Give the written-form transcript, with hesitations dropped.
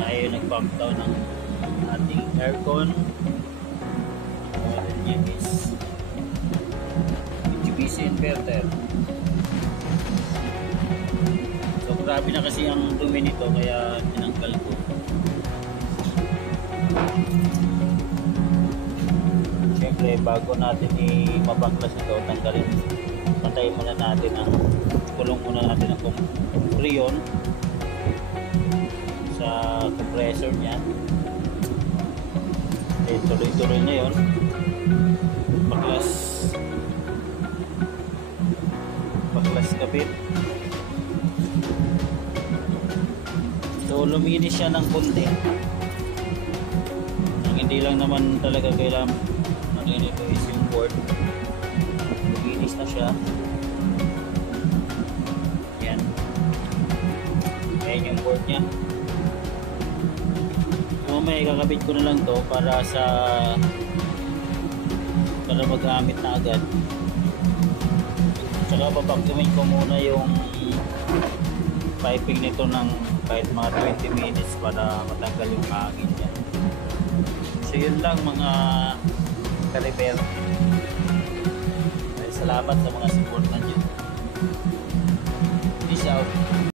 tayo nag-pump down ng ating aircon. Model niya is Mitsubishi inverter. So grabe na kasi ang dumi nito kaya tinanggal ko. Siyempre bago natin i-mabaklas ito, tanggalin, patayin muna natin ang kulong muna natin ang freon sa compressor niya. Tuloy-tuloy na yun. Baklas kapit. So luminis siya ng konti. Ang hindi lang naman talaga kailangan nito is yung board. Luminis na siya. Yan. Ayan yung board niya. So may kakabit ko na lang to para magamit na agad. Tsaka papagdamin ko muna yung piping nito ng kahit mga 20 minutes para matanggal yung hangin niya. So yun lang mga ka-repair. Salamat sa mga support na nyo. Peace out.